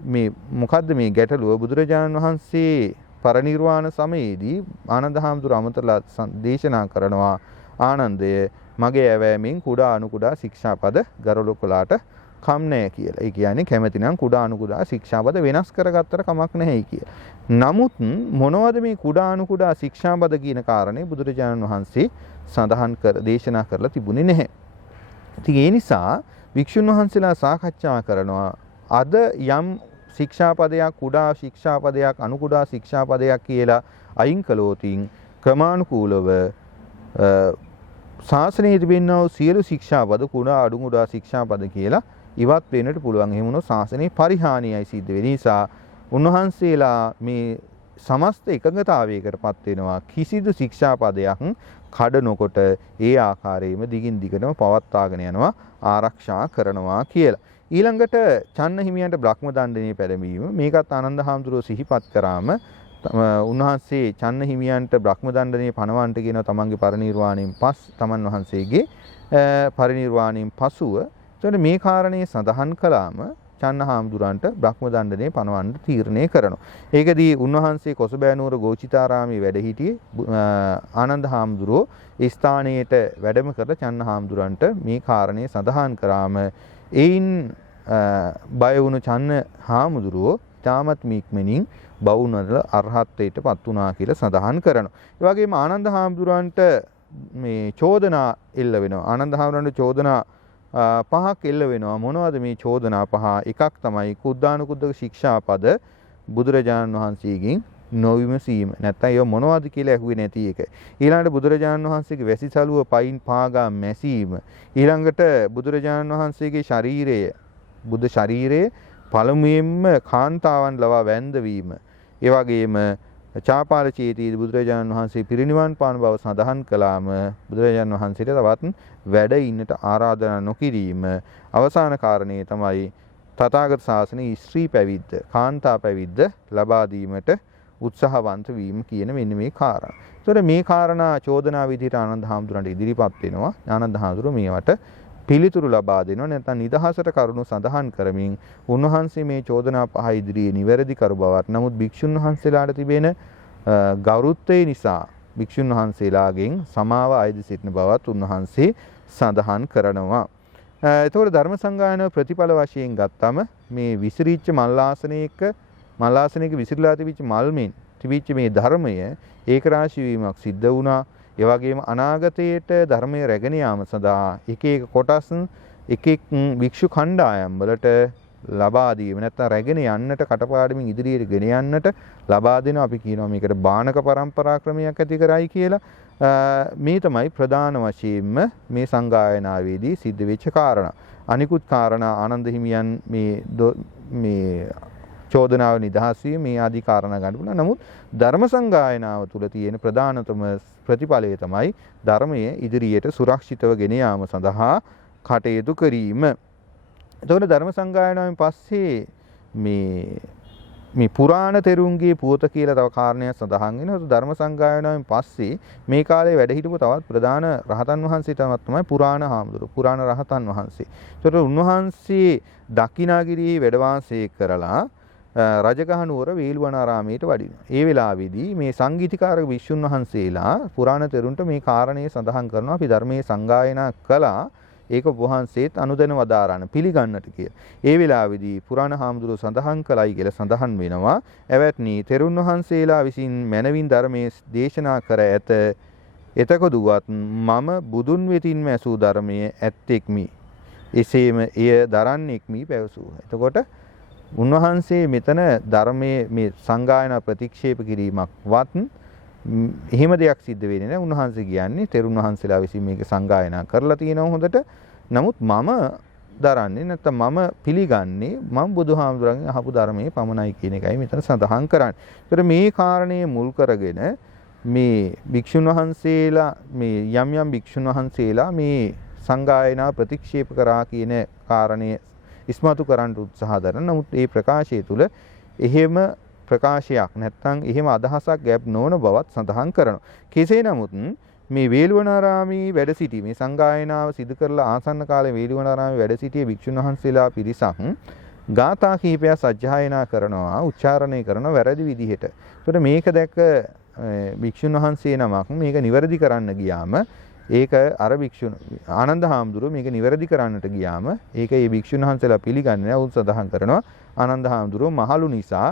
මේ මොකද්ද මේ ගැටලුව? බුදුරජාණන් වහන්සේ පරිනිර්වාණ සමයේදී ආනන්ද හාමුදුරුවෝ අමතරලා දේශනා කරනවා, ආනන්දය මගේ ඇවෑමෙන් කුඩා අනු කුඩා ශික්ෂාපද ගරලු කළාට කම් නැහැ කියලා. ඒ කියන්නේ කැමැති නම් කුඩා අනු කුඩා ශික්ෂාපද වෙනස් කරගත්තට කමක් නැහැ කියලා. නමුත් මොනවද මේ කුඩා අනු කුඩා ශික්ෂාපද කියන කාරණේ බුදුරජාණන් වහන්සේ සඳහන් දේශනා කරලා තිබුණේ නැහැ. ඉතින් ඒ නිසා වික්ෂුන් වහන්සේලා සාකච්ඡා කරනවා අද යම් ශික්ෂාපදයක් කුඩා ශික්ෂාපදයක් අනු කුඩා ශික්ෂාපදයක් කියලා අයින් කළොතින් ක්‍රමානුකූලව ශාසනයේ තිබෙනා වූ සියලු ශික්ෂාපද කුඩා අඩු කුඩා ශික්ෂාපද කියලා ඉවත් වෙන්නට පුළුවන්. එහෙම වුණොත් ශාසනයේ පරිහානියයි සිද්ධ වෙන නිසා උන්වහන්සේලා මේ සමස්ත එකඟතාවයකටපත් වෙනවා. කිසිදු ශික්ෂාපදයක් කඩ නොකොට ඒ ආකාරයෙන්ම දිගින් දිගටම පවත්වාගෙන යනවා, ආරක්ෂා කරනවා කියලා. ඊළඟට චන්න හිමියන්ට බ්‍රහ්ම දණ්ඩනීය පැළඹීම මේකත් ආනන්ද හාමුදුරුවෝ සිහිපත් කරාම උන්වහන්සේ චන්න හිමියන්ට බ්‍රහ්ම දණ්ඩනීය පණවන්නට කියනවා තමන්ගේ පරිනිර්වාණයෙන් තමන් වහන්සේගේ පරිනිර්වාණයෙන් පසුව. එතකොට මේ කාරණේ සඳහන් කළාම චන්න හාමුදුරන්ට බ්‍රහ්ම දණ්ඩනේ පනවන්න තීරණය කරනවා. ඒකදී උන්වහන්සේ කොසබෑනුවර ගෝචිතාරාමයේ වැඩ සිටියේ ආනන්ද හාමුදුරුවෝ ඒ ස්ථානයට වැඩම කර චන්න හාමුදුරන්ට මේ කාරණේ සඳහන් කරාම එයින් බය වුණු චන්න හාමුදුරුවෝ තාමත් මික්මනින් බවුනල අරහත්ත්වයට පත් වුණා කියලා සඳහන් කරනවා. ඒ වගේම ආනන්ද හාමුදුරන්ට මේ චෝදනා එල්ල වෙනවා. ආනන්ද හාමුදුරන්ට චෝදනා පහක් එල්ල වෙනවා. මොනවද මේ චෝදනා පහ? එකක් තමයි කුද්දානුකුද්දක ශික්ෂාපද බුදුරජාණන් වහන්සේගෙන් නොවිමසීම. නැත්නම් ඒව මොනවද කියලා ඇහුවේ නැති එක. ඊළඟට බුදුරජාණන් වහන්සේගේ වැසිසලුව පයින් පාගා මැසීම. ඊළඟට බුදුරජාණන් වහන්සේගේ ශරීරය බුද්ධ ශරීරයේ පළමුවෙන්ම කාන්තාවන් ලවා වැන්දවීම. ඒ වගේම චාපාල චේතියේදී බුදුරජාණන් වහන්සේ පිරිනිවන් පාන බව සඳහන් කළාම බුදුරජාණන් වහන්සේට තවත් වැඩ ඉන්නට ආරාධනා නොකිරීම. අවසාන කාරණේ තමයි තථාගත ශාසනයේ ස්ත්‍රී පැවිද්ද, කාන්තා පැවිද්ද ලබා දීමට උත්සාහවන්ත වීම කියන මෙන්න මේ කාරණා. ඒතර මේ කාරණා චෝදනා විදිහට ආනන්ද හාමුදුරන්ට ඉදිරිපත් වෙනවා. ආනන්ද හාමුදුරුවෝ මේවට පිළිතුරු ලබා දෙනවා. නැත්නම් නිදහසට කරුණු සඳහන් කරමින් උන්වහන්සේ මේ චෝදනා පහ ඉදිරියේ නිවැරදි කරු බවත්, නමුත් භික්ෂුන් වහන්සේලාට තිබෙන ගෞරවත්වය නිසා භික්ෂුන් වහන්සේලාගෙන් සමාව අයද සිටින බවත් උන්වහන්සේ සඳහන් කරනවා. එතකොට ධර්ම සංගායන ප්‍රතිඵල වශයෙන් ගත්තම මේ විසිරිච්ච මල්ලාසනයක විසිරලා තිබිච්ච මල්මෙන් තිබිච්ච මේ ධර්මය ඒකරාශී වීමක් සිද්ධ වුණා. ඒ වගේම අනාගතයේට ධර්මය රැගෙන යාම සඳහා එක එක කොටස් එක එක් භික්ෂු කණ්ඩායම් වලට ලබා දීම නැත්නම් රැගෙන යන්නට කටපාඩමින් ඉදිරියට ගෙන යන්නට ලබා දෙනවා. අපි කියනවා මේකට බාණක පරම්පරා ක්‍රමයක් ඇති කරයි කියලා. මේ තමයි ප්‍රධාන වශයෙන්ම මේ සංගායනාවේදී සිද්ධ වෙච්ච කාරණා. අනිකුත් කාරණා ආනන්ද හිමියන් මේ චෝදනාව නිදහස් වීම මේ ආදී කාරණා ගන්න පුළුවන්. නමුත් ධර්ම සංගායනාව තුළ තියෙන ප්‍රධානතම ප්‍රතිඵලය තමයි ධර්මයේ ඉදිරියට සුරක්ෂිතව ගෙන යාම සඳහා කටයුතු කිරීම. එතකොට ධර්ම සංගායනාවෙන් පස්සේ මේ පුරාණ තෙරුන්ගේ පුවත කියලා තව කාරණයක් සඳහන් වෙනවා. ධර්ම සංගායනාවෙන් පස්සේ මේ කාලේ වැඩ හිටපු තවත් ප්‍රධාන රහතන් වහන්සේ තමයි පුරාණ හාමුදුරුවෝ, පුරාණ රහතන් වහන්සේ. එතකොට උන්වහන්සේ දක්ඛිනාගිරියේ වැඩ වාසය කරලා රජගහ නුවර වේළුවනාරාමයට වඩිනවා. ඒ වෙලාවේදී මේ සංගීතකාරක වික්ෂුන් වහන්සේලා පුරාණ තෙරුන්ට මේ කාරණේ සඳහන් කරනවා. අපි ධර්මයේ සංගායනා කළා, ඒක වහන්සේත් අනුදැන වදාරන්න පිළිගන්නට කියලා. ඒ වෙලාවේදී පුරාණ හාමුදුරුවෝ සඳහන් කළයි කියලා සඳහන් වෙනවා. එවත්නි තෙරුන් වහන්සේලා විසින් මනවින් ධර්මයේ දේශනා කර ඇත. එතකොදුවත් මම බුදුන් වෙතින්ම ඇසූ ධර්මයේ ඇත්තෙක්මි. එසේම එය දරන්නෙක්මි පැවසූහ. එතකොට උන්වහන්සේ මෙතන ධර්මයේ මේ සංගායනා ප්‍රතික්ෂේප කිරීමක් වත් එහෙම දෙයක් සිද්ධ වෙන්නේ නැහැ. උන්වහන්සේ කියන්නේ තෙරුන් වහන්සේලා විසින් මේක සංගායනා කරලා තියෙනවා හොඳට. නමුත් මම දරන්නේ නැත්නම් මම පිළිගන්නේ මම බුදුහාමුදුරන්ගෙන් අහපු ධර්මයේ පමණයි කියන එකයි මෙතන සඳහන් කරන්නේ. ඒතර මේ කාරණේ මුල් කරගෙන මේ භික්ෂුන් වහන්සේලා මේ යම් භික්ෂුන් වහන්සේලා මේ සංගායනා ප්‍රතික්ෂේප කරා කියන කාරණය ඉස්මතු කරන්න උත්සාහ දරන. නමුත් මේ ප්‍රකාශය තුල එහෙම ප්‍රකාශයක් නැත්නම් එහෙම අදහසක් ගැබ් නොවන බවත් සඳහන් කරනවා. කෙසේ නමුත් මේ වේළුවනාරාමේ වැඩ සිටි මේ සංගායනාව සිදු කරලා ආසන්න කාලේ වේළුවනාරාමේ වැඩ සිටියේ භික්ෂුන් වහන්සේලා පිරිසක් ගාථා කිහිපයක් සජ්ජායනා කරනවා, උච්චාරණය කරනවා වැරදි විදිහට. ඒකට මේක දැක්ක භික්ෂුන් වහන්සේ නමක් මේක නිවැරදි කරන්න ගියාම ඒක අර භික්ෂුන් ආනන්ද හාමුදුරුවෝ මේක නිවැරදි කරන්නට ගියාම ඒක ඒ භික්ෂුන් වහන්සේලා පිළිගන්නේ නැහැ. උන් සඳහන් කරනවා ආනන්ද හාමුදුරුවෝ මහලු නිසා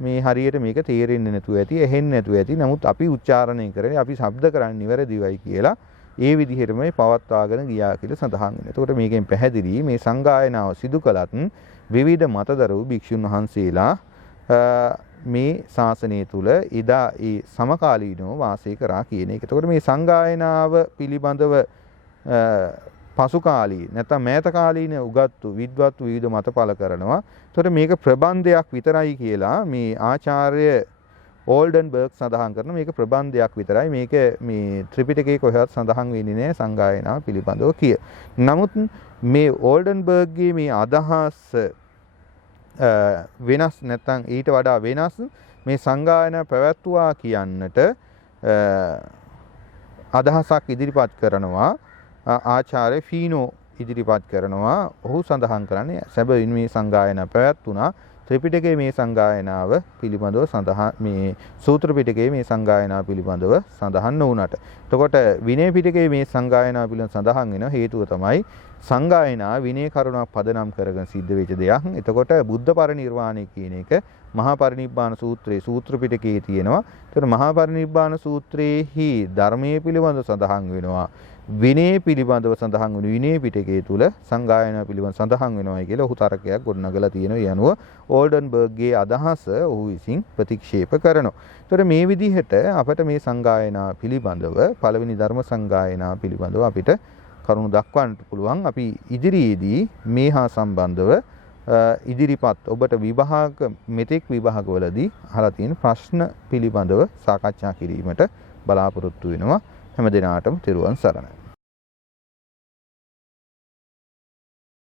මේ හරියට මේක තේරෙන්නේ නැතුව ඇති, ඇහෙන්නේ නැතුව ඇති. නමුත් අපි උච්චාරණය කරේ, අපි ශබ්ද කරන්නේ නිවැරදිවයි කියලා ඒ විදිහටම පවත්වාගෙන ගියා කියලා සඳහන් වෙනවා. එතකොට මේකෙන් පැහැදිලි මේ සංගායනාව සිදු කළත් විවිධ මතදරු භික්ෂුන් වහන්සේලා මේ ශාසනය තුල එදා ඒ සමකාලීනව වාසය කරා කියන එක. එතකොට මේ සංගායනාව පිළිබඳව පසු කාලීන නැත්නම් මෑත කාලීන උගත්තු විද්වත්තු විවිධ මත පළ කරනවා. එතකොට මේක ප්‍රබන්ධයක් විතරයි කියලා මේ ආචාර්ය ඕල්ඩන්බර්ග් සඳහන් කරන මේක ප්‍රබන්ධයක් විතරයි. මේක මේ ත්‍රිපිටකයේ කොහෙවත් සඳහන් වෙන්නේ නැහැ සංගායනාව පිළිබඳව කිය. නමුත් මේ ඕල්ඩන්බර්ග්ගේ මේ අදහස් වෙනස් නැත්නම් ඊට වඩා වෙනස් මේ සංගායනා පැවැත්වුවා කියන්නට අදහසක් ඉදිරිපත් කරනවා ආචාර්ය ෆීනෝ ඉදිරිපත් කරනවා. ඔහු සඳහන් කරන්නේ සැබවින් මේ සංගායනා පැවැත්ුණා. ත්‍රිපිටකයේ මේ සංගායනාව පිළිබඳව සඳහන් මේ සූත්‍ර පිටකයේ මේ සංගායනාව පිළිබඳව සඳහන් නොවුනට. එතකොට විනය පිටකයේ මේ සංගායනාව පිළිබඳව සඳහන් වෙන හේතුව තමයි සංගායනා විනය කරුණක් පදනම් කරගෙන සිද්ධ වෙච්ච දෙයක්. එතකොට බුද්ධ පරිනිර්වාණය කියන එක මහා පරිනිබ්බාන සූත්‍රයේ සූත්‍ර පිටකයේ තියෙනවා. එතකොට මහා පරිනිබ්බාන සූත්‍රයේහි ධර්මයේ පිළිබඳව සඳහන් වෙනවා. විනය පිළිබඳව සඳහන් වුණු විනය පිටකයේ තුල සංගායනා පිළිබඳව සඳහන් වෙනවායි කියලා ඔහු තරකයක් ගොඩනගලා තියෙනවා. ඒ අනුව ඕල්ඩන්බර්ග්ගේ අදහස ඔහු විසින් ප්‍රතික්ෂේප කරනවා. ඒතර මේ විදිහට අපිට මේ සංගායනා පිළිබඳව පළවෙනි ධර්ම සංගායනා පිළිබඳව අපිට කරුණු දක්වන්නට පුළුවන්. අපි ඉදිරියේදී මේ හා සම්බන්ධව ඉදිරිපත් ඔබට විභාග මෙතෙක් විභාගවලදී අහලා තියෙන ප්‍රශ්න පිළිබඳව සාකච්ඡා කිරීමට බලාපොරොත්තු වෙනවා. හැම දිනාටම තෙරුවන් සරණයි.